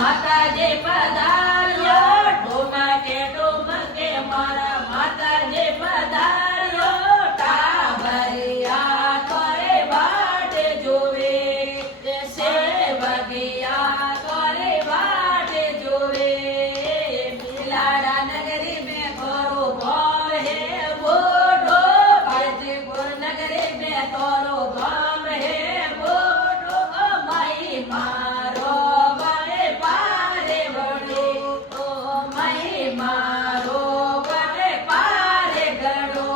માતાજી પધાર્યો ઠુમકે મારા માતાજી પધાર્યો ટાબરિયા કરે વાટ જોવે સેવકિયા કરે વાટ જોવે બિલાડા નગરી में तोरो भाव है बोलो गाजीपुर नगरी में तोरो धाम है बोलो माई मारो बड़े पारे बड़े ओ माई मारो बड़े पारे गड़ो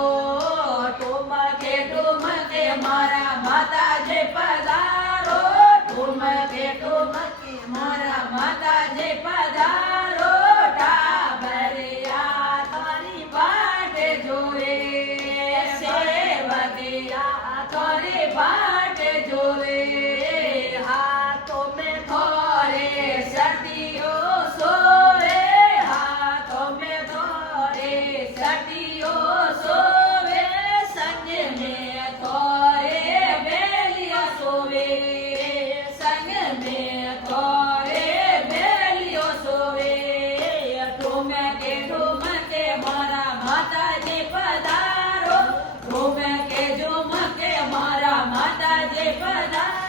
ठुमके मारा माताजी पधारो ठुमके मारा माताजी पधारो ટાબરિયા તારી વાટ જોવે સેવકિયા તારી વાટ જોવે હાથો મેં થોરે સતીઓ સોવે હાથો મેં થોરે સતીઓ સોવે સંગ મેં થોરે બેલિયા સોવે સંગ મેં થોરે બેલિયો સોવે ઠુમકે મારા માતાજી પધારો ઠુમકે મારા માતાજી પધારો